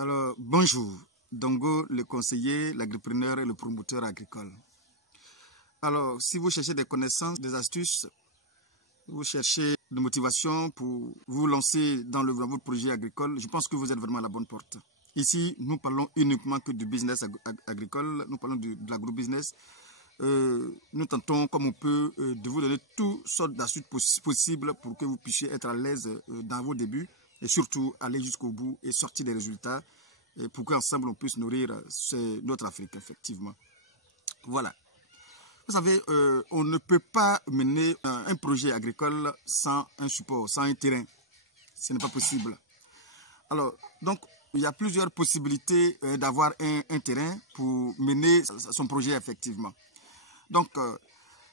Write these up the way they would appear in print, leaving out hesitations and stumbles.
Alors, bonjour. Dongo, le conseiller, l'agripreneur et le promoteur agricole. Alors, si vous cherchez des connaissances, des astuces, vous cherchez de motivation pour vous lancer dans votre projet agricole, je pense que vous êtes vraiment à la bonne porte. Ici, nous parlons uniquement que du business agricole, nous parlons de l'agro-business. Nous tentons, comme on peut, de vous donner toutes sortes d'astuces possibles pour que vous puissiez être à l'aise dans vos débuts et surtout aller jusqu'au bout et sortir des résultats pour qu'ensemble on puisse nourrir notre Afrique, effectivement. Voilà. Vous savez, on ne peut pas mener un projet agricole sans un support, sans un terrain. Ce n'est pas possible. Alors, donc, il y a plusieurs possibilités d'avoir un terrain pour mener son projet effectivement. Donc,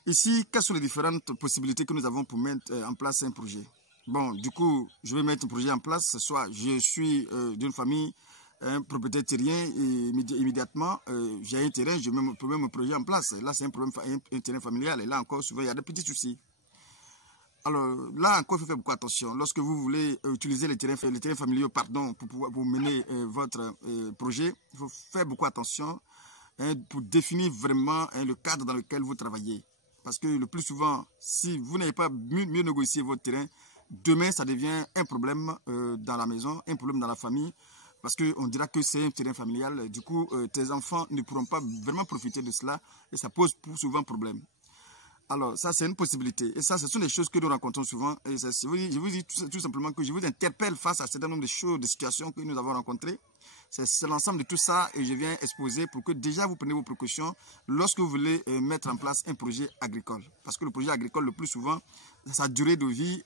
ici, quelles sont les différentes possibilités que nous avons pour mettre en place un projet? Bon, du coup, je vais mettre un projet en place, soit je suis d'une famille, un propriétaire terrien, et immédiatement, j'ai un terrain, je peux mettre mon projet en place. Là, c'est un terrain familial, et là encore, souvent, il y a des petits soucis. Alors, là encore, il faut faire beaucoup attention. Lorsque vous voulez utiliser les terrains familiaux, pour mener votre projet, il faut faire beaucoup attention pour définir vraiment le cadre dans lequel vous travaillez. Parce que le plus souvent, si vous n'avez pas mieux négocié votre terrain, demain, ça devient un problème dans la maison, un problème dans la famille, parce qu'on dira que c'est un terrain familial. Du coup, tes enfants ne pourront pas vraiment profiter de cela et ça pose souvent problème. Alors, ça, c'est une possibilité. Et ça, ce sont des choses que nous rencontrons souvent. Et je vous dis tout simplement que je vous interpelle face à un certain nombre de choses, de situations que nous avons rencontrées. C'est l'ensemble de tout ça et je viens exposer pour que déjà vous preniez vos précautions lorsque vous voulez mettre en place un projet agricole. Parce que le projet agricole, le plus souvent, sa durée de vie,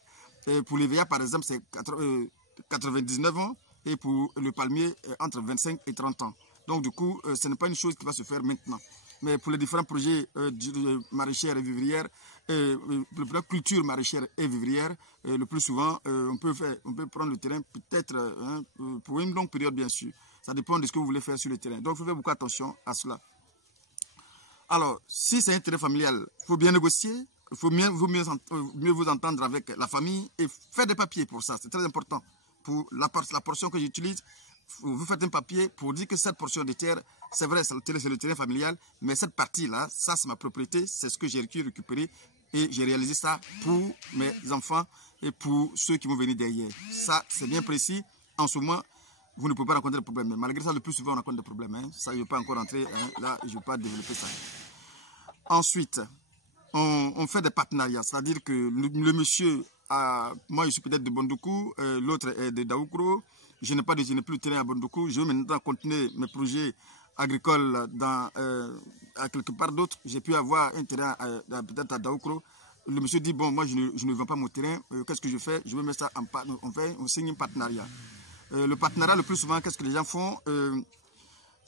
pour l'EVA, par exemple, c'est 99 ans et pour le palmier, entre 25 et 30 ans. Donc, du coup, ce n'est pas une chose qui va se faire maintenant. Mais pour les différents projets maraîchères et vivrières, pour la culture maraîchère et vivrière, le plus souvent, on peut prendre le terrain peut-être pour une longue période, bien sûr. Ça dépend de ce que vous voulez faire sur le terrain. Donc, il faut faire beaucoup attention à cela. Alors, si c'est un terrain familial, il faut bien négocier. Il faut mieux vous entendre avec la famille et faire des papiers pour ça. C'est très important. Pour la portion que j'utilise, vous faites un papier pour dire que cette portion de terre, c'est vrai, c'est le terrain familial, mais cette partie-là, ça c'est ma propriété, c'est ce que j'ai récupéré et j'ai réalisé ça pour mes enfants et pour ceux qui vont venir derrière. Ça, c'est bien précis. En ce moment, vous ne pouvez pas rencontrer de problème. Mais malgré ça, le plus souvent, on rencontre des problèmes. Hein. Ça, je ne vais pas encore rentrer. Hein. Là, je ne vais pas développer ça. Ensuite, on fait des partenariats. C'est-à-dire que le monsieur, moi, je suis peut-être de Bondoukou, l'autre est de Daoukro. Je n'ai plus de terrain à Bondoukou. Je vais maintenant continuer mes projets agricoles à quelque part d'autre. J'ai pu avoir un terrain peut-être à Daoukro. Le monsieur dit, bon, moi, je ne vends pas mon terrain. Qu'est-ce que je fais? Je vais mettre ça en partenariat. On signe un partenariat. Le partenariat, le plus souvent, qu'est-ce que les gens font?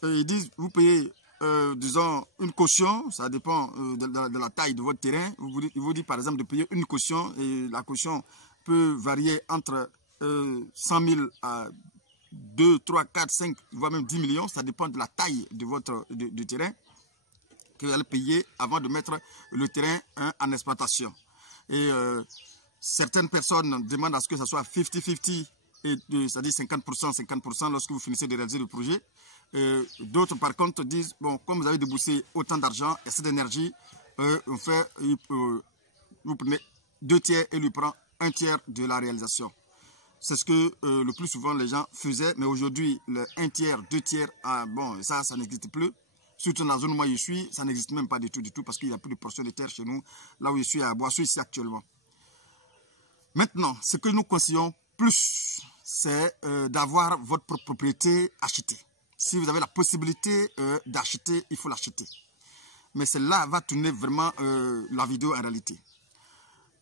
Ils disent, vous payez, disons, une caution. Ça dépend de la taille de votre terrain. Ils vous disent, par exemple, de payer une caution. Et la caution peut varier entre 100 000 à 2, 3, 4, 5, voire même 10 millions. Ça dépend de la taille de votre terrain que vous allez payer avant de mettre le terrain en exploitation. Et certaines personnes demandent à ce que ça soit 50-50, c'est-à-dire 50% lorsque vous finissez de réaliser le projet. D'autres, par contre, disent, bon, comme vous avez déboursé autant d'argent et cette énergie, vous prenez 2 tiers et lui prend 1 tiers de la réalisation. C'est ce que le plus souvent les gens faisaient, mais aujourd'hui, le 1 tiers, 2 tiers, bon, ça n'existe plus. Surtout dans la zone où moi je suis, ça n'existe même pas du tout parce qu'il n'y a plus de portion de terre chez nous, là où je suis à Boissou, ici actuellement. Maintenant, ce que nous conseillons plus, c'est d'avoir votre propriété achetée. Si vous avez la possibilité d'acheter, il faut l'acheter. Mais celle-là va tourner vraiment la vidéo en réalité.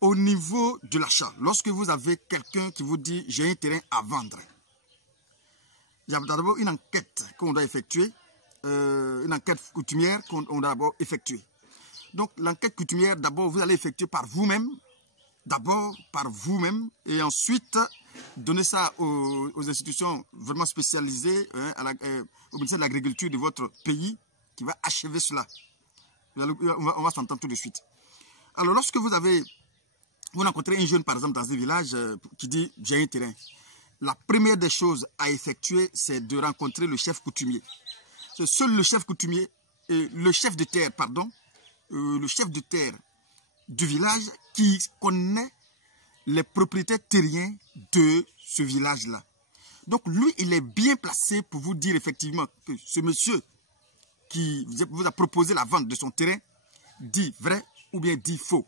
Au niveau de l'achat, lorsque vous avez quelqu'un qui vous dit « j'ai un terrain à vendre », il y a d'abord une enquête qu'on doit effectuer, une enquête coutumière qu'on doit d'abord effectuer. Donc l'enquête coutumière, d'abord vous allez effectuer par vous-même, et ensuite donner ça aux institutions vraiment spécialisées, au ministère de l'Agriculture de votre pays, qui va achever cela. On va s'entendre tout de suite. Alors lorsque vous rencontrez un jeune, par exemple, dans un village qui dit « j'ai un terrain », la première des choses à effectuer, c'est de rencontrer le chef coutumier. C'est seul le chef coutumier, le chef de terre, pardon, le chef de terre du village qui connaît les propriétaires terriens de ce village-là. Donc lui, il est bien placé pour vous dire effectivement que ce monsieur qui vous a proposé la vente de son terrain dit vrai ou bien dit faux.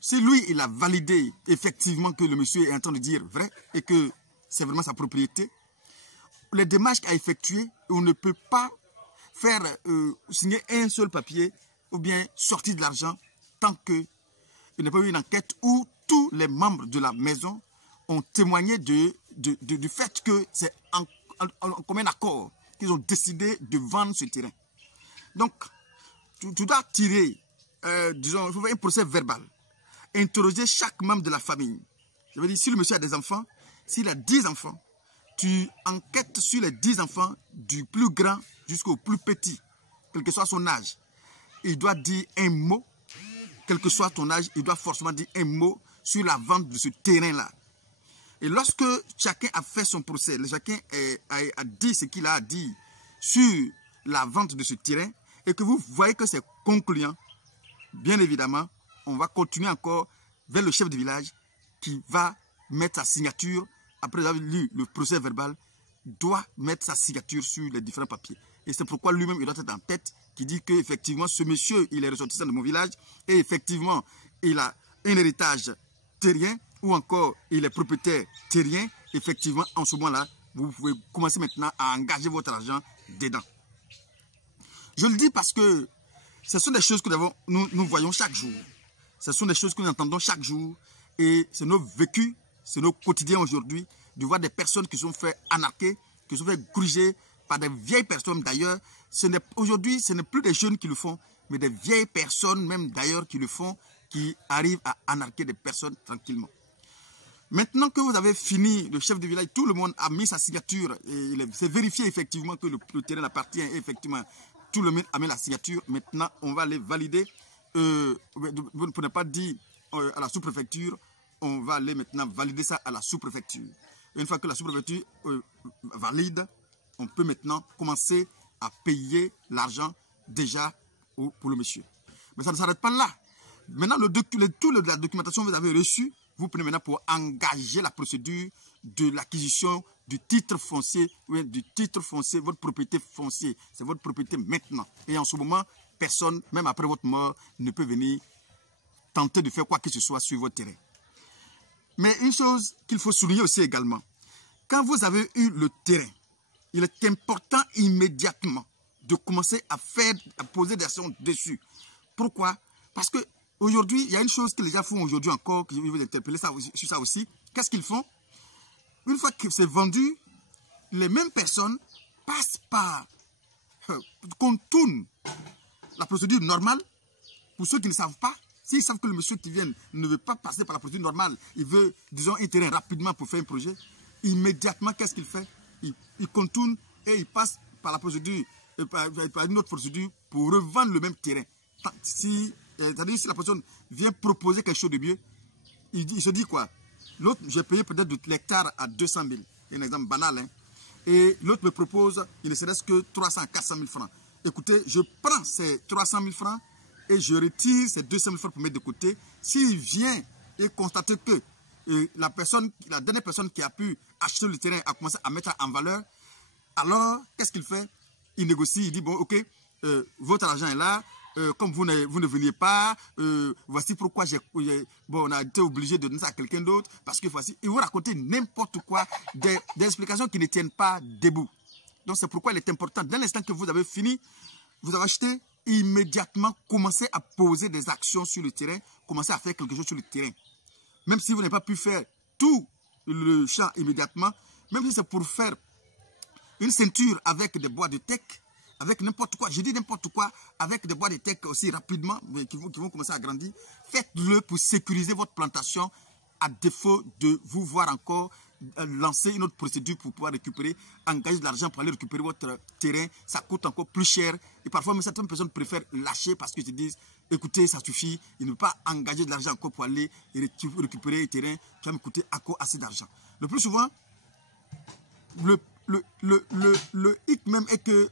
Si lui, il a validé effectivement que le monsieur est en train de dire vrai et que c'est vraiment sa propriété, les démarches à effectuer, on ne peut pas faire signer un seul papier ou bien sortir de l'argent tant qu'il n'y a pas eu une enquête où tous les membres de la maison ont témoigné du fait que c'est en commun accord qu'ils ont décidé de vendre ce terrain. Donc, tu dois tirer, disons, il faut faire un procès verbal, interroger chaque membre de la famille. Je veux dire, si le monsieur a des enfants, s'il a 10 enfants, tu enquêtes sur les 10 enfants du plus grand jusqu'au plus petit, quel que soit son âge. Il doit dire un mot, quel que soit ton âge, il doit forcément dire un mot sur la vente de ce terrain-là. Et lorsque chacun a fait son procès, chacun a dit ce qu'il a à dire sur la vente de ce terrain, et que vous voyez que c'est concluant, bien évidemment, on va continuer encore vers le chef de village qui va mettre sa signature, après avoir lu le procès verbal, doit mettre sa signature sur les différents papiers. Et c'est pourquoi lui-même, il doit être en tête, qui dit qu'effectivement, ce monsieur, il est ressortissant de mon village, et effectivement, il a un héritage terrien, ou encore il est propriétaire terrien. Effectivement, en ce moment-là, vous pouvez commencer maintenant à engager votre argent dedans. Je le dis parce que ce sont des choses que nous voyons chaque jour. Ce sont des choses que nous entendons chaque jour. Et c'est nos vécus, c'est nos quotidiens aujourd'hui, de voir des personnes qui sont fait anarquer, qui sont fait gruger par des vieilles personnes d'ailleurs. Aujourd'hui, ce n'est plus des jeunes qui le font, mais des vieilles personnes même d'ailleurs qui le font, qui arrivent à anarquer des personnes tranquillement. Maintenant que vous avez fini, le chef de village, tout le monde a mis sa signature, et c'est vérifié effectivement que le terrain appartient, et effectivement, tout le monde a mis la signature. Maintenant, on va aller valider, vous ne pouvez pas dire à la sous-préfecture, on va aller maintenant valider ça à la sous-préfecture. Une fois que la sous-préfecture valide, on peut maintenant commencer à payer l'argent déjà pour le monsieur. Mais ça ne s'arrête pas là. Maintenant, toute la documentation que vous avez reçue, vous prenez maintenant pour engager la procédure de l'acquisition du titre foncier, oui, du titre foncier, votre propriété foncière. C'est votre propriété maintenant. Et en ce moment, personne, même après votre mort, ne peut venir tenter de faire quoi que ce soit sur votre terrain. Mais une chose qu'il faut souligner aussi également, quand vous avez eu le terrain, il est important immédiatement de commencer à poser des actions dessus. Pourquoi? Parce que aujourd'hui, il y a une chose que les gens font aujourd'hui encore, que je vais vous interpeller sur ça aussi. Qu'est-ce qu'ils font? Une fois que c'est vendu, les mêmes personnes passent par, contournent la procédure normale. Pour ceux qui ne savent pas, s'ils savent que le monsieur qui vient ne veut pas passer par la procédure normale, il veut, disons, un terrain rapidement pour faire un projet, immédiatement, qu'est-ce qu'il fait? Il contourne et il passe par la procédure, par une autre procédure pour revendre le même terrain. C'est-à-dire, si la personne vient proposer quelque chose de mieux, il se dit quoi? L'autre, j'ai payé peut-être de l'hectare à 200 000. C'est un exemple banal. Hein? Et l'autre me propose, il ne serait-ce que 300 à 400 000 francs. Écoutez, je prends ces 300 000 francs et je retire ces 200 000 francs pour mettre de côté. S'il vient et constate que la dernière personne qui a pu acheter le terrain a commencé à mettre en valeur, alors qu'est-ce qu'il fait? Il négocie, il dit, bon, ok, votre argent est là. Comme vous ne veniez pas, voici pourquoi on a été obligé de donner ça à quelqu'un d'autre, parce que voici, ils vont raconter n'importe quoi, des explications qui ne tiennent pas debout. Donc c'est pourquoi il est important, dès l'instant que vous avez fini, vous avez acheté, immédiatement commencez à poser des actions sur le terrain, commencez à faire quelque chose sur le terrain. Même si vous n'avez pas pu faire tout le champ immédiatement, même si c'est pour faire une ceinture avec des bois de teck, avec n'importe quoi, je dis n'importe quoi, avec des bois de teck aussi rapidement, mais qui vont commencer à grandir, faites-le pour sécuriser votre plantation, à défaut de vous voir encore lancer une autre procédure pour pouvoir récupérer, engager de l'argent pour aller récupérer votre terrain, ça coûte encore plus cher. Et parfois, même certaines personnes préfèrent lâcher parce qu'ils se disent, écoutez, ça suffit, ils ne peuvent pas engager de l'argent encore pour aller récupérer le terrain qui va me coûter encore assez d'argent. Le plus souvent, Le hic même est que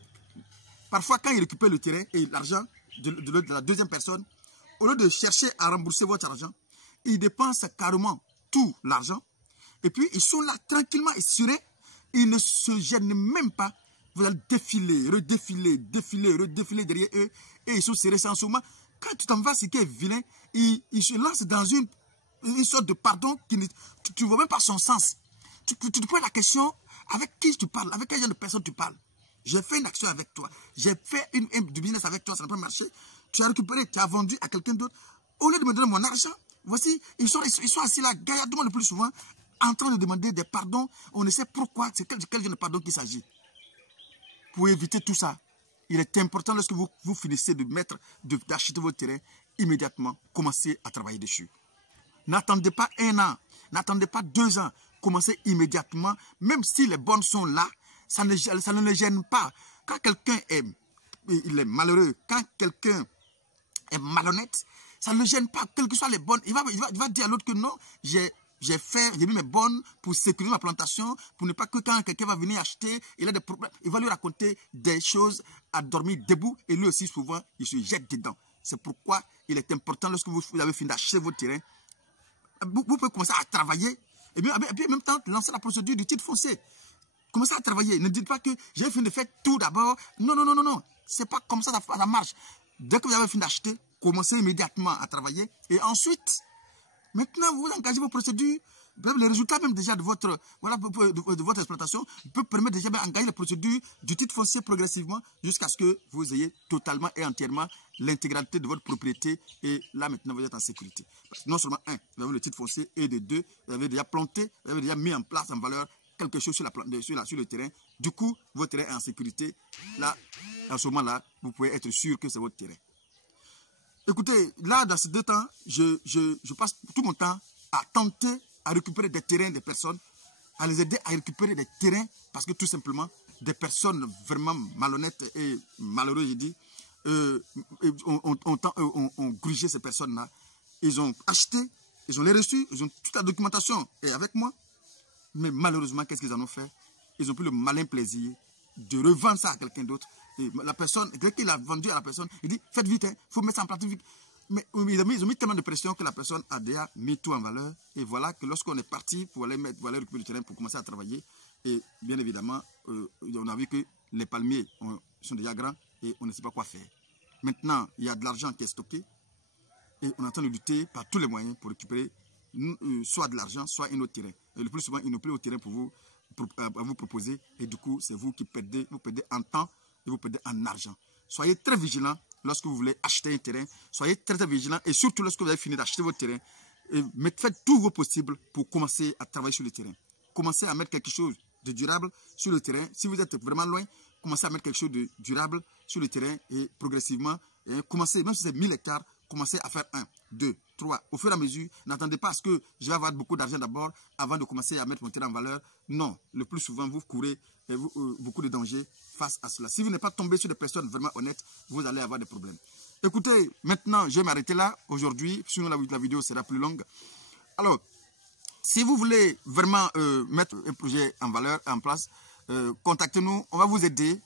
parfois quand il récupère le terrain et l'argent de la deuxième personne, au lieu de chercher à rembourser votre argent, ils dépensent carrément tout l'argent. Et puis ils sont là tranquillement et sereins. Ils ne se gênent même pas. Vous allez défiler, redéfiler, défiler, redéfiler derrière eux. Et ils sont serrés sans moment. Quand tu t'en vas, ce qui est vilain, ils se lancent dans une sorte de pardon qui tu ne vois même pas son sens. Tu te poses la question, avec qui tu parles, avec quel genre de personne tu parles. J'ai fait une action avec toi. J'ai fait du business avec toi, ça n'a pas marché. Tu as récupéré, tu as vendu à quelqu'un d'autre. Au lieu de me donner mon argent, voici, ils sont assis là, gaillardement le plus souvent, en train de demander des pardons. On ne sait pourquoi, c'est quel genre de pardon qu'il s'agit. Pour éviter tout ça, il est important lorsque vous finissez d'acheter votre terrain, immédiatement, commencez à travailler dessus. N'attendez pas 1 an, n'attendez pas 2 ans. Commencez immédiatement, même si les bonnes sont là, ça ne les gêne pas. Quand quelqu'un est malheureux, quand quelqu'un est malhonnête, ça ne le gêne pas, quelles que soient les bonnes. Il va dire à l'autre que non, j'ai mis mes bonnes pour sécuriser ma plantation, pour ne pas que quand quelqu'un va venir acheter, il a des problèmes. Il va lui raconter des choses à dormir debout et lui aussi souvent, il se jette dedans. C'est pourquoi il est important lorsque vous avez fini d'acheter votre terrain, vous pouvez commencer à travailler et puis en même temps lancer la procédure du titre foncier. Commencez à travailler. Ne dites pas que j'ai fini de faire tout d'abord. Non, non, non, non, non. C'est pas comme ça, ça marche. Dès que vous avez fini d'acheter, commencez immédiatement à travailler. Et ensuite, maintenant, vous engagez vos procédures. Les résultats même déjà de votre exploitation peuvent permettre déjà d'engager les procédures du titre foncier progressivement jusqu'à ce que vous ayez totalement et entièrement l'intégralité de votre propriété. Et là, maintenant, vous êtes en sécurité. Parce que non seulement, vous avez le titre foncier, et de 2, vous avez déjà planté, vous avez déjà mis en place en valeur quelque chose sur le terrain. Du coup, votre terrain est en sécurité. Là, à ce moment-là, vous pouvez être sûr que c'est votre terrain. Écoutez, là, dans ces 2 temps, je passe tout mon temps à tenter à récupérer des terrains des personnes, à les aider à récupérer des terrains, parce que tout simplement, des personnes vraiment malhonnêtes et malheureuses, je dis, ont grugé ces personnes-là. Ils ont acheté, ils ont les reçus, ils ont toute la documentation et avec moi. Mais malheureusement, qu'est-ce qu'ils en ont fait? Ils ont pris le malin plaisir de revendre ça à quelqu'un d'autre. Et la personne, dès qu'il a vendu à la personne, il dit, faites vite, il faut mettre ça en pratique vite. Mais ils ont mis tellement de pression que la personne a déjà mis tout en valeur. Et voilà que lorsqu'on est parti pour aller récupérer le terrain, pour commencer à travailler, et bien évidemment, on a vu que les palmiers sont déjà grands et on ne sait pas quoi faire. Maintenant, il y a de l'argent qui est stocké et on est en train de lutter par tous les moyens pour récupérer soit de l'argent, soit un autre terrain. Et le plus souvent, il n'y a plus au terrain pour vous proposer. Et du coup, c'est vous qui perdez. Vous perdez en temps et vous perdez en argent. Soyez très vigilants lorsque vous voulez acheter un terrain. Soyez très, très vigilants. Et surtout lorsque vous avez fini d'acheter votre terrain. Faites tout vos possible pour commencer à travailler sur le terrain. Commencez à mettre quelque chose de durable sur le terrain. Si vous êtes vraiment loin, commencez à mettre quelque chose de durable sur le terrain. Et progressivement, commencez, même si c'est 1000 hectares, commencez à faire 1, 2, 3. Au fur et à mesure, n'attendez pas à ce que je vais avoir beaucoup d'argent d'abord avant de commencer à mettre mon terrain en valeur. Non, le plus souvent, vous courez beaucoup de dangers face à cela. Si vous n'êtes pas tombé sur des personnes vraiment honnêtes, vous allez avoir des problèmes. Écoutez, maintenant, je vais m'arrêter là aujourd'hui. Sinon, la vidéo sera plus longue. Alors, si vous voulez vraiment mettre un projet en valeur, en place, contactez-nous. On va vous aider.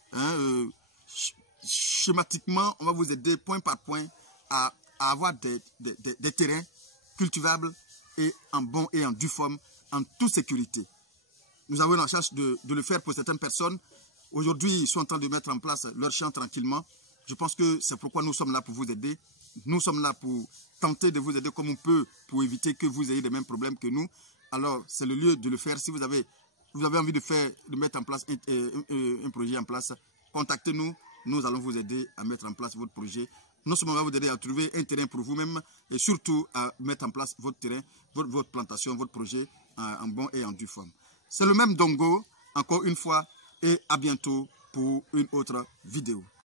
Schématiquement, on va vous aider point par point à avoir des terrains cultivables et en bon et en due forme, en toute sécurité. Nous avons la chance de le faire pour certaines personnes. Aujourd'hui, ils sont en train de mettre en place leur champ tranquillement. Je pense que c'est pourquoi nous sommes là pour vous aider. Nous sommes là pour tenter de vous aider comme on peut pour éviter que vous ayez les mêmes problèmes que nous. Alors, c'est le lieu de le faire. Si vous avez envie de mettre en place un projet en place, contactez-nous. Nous allons vous aider à mettre en place votre projet. Non seulement on va vous aider à trouver un terrain pour vous-même, et surtout à mettre en place votre terrain, votre plantation, votre projet en bon et en due forme. C'est le même Dongo, encore une fois, et à bientôt pour une autre vidéo.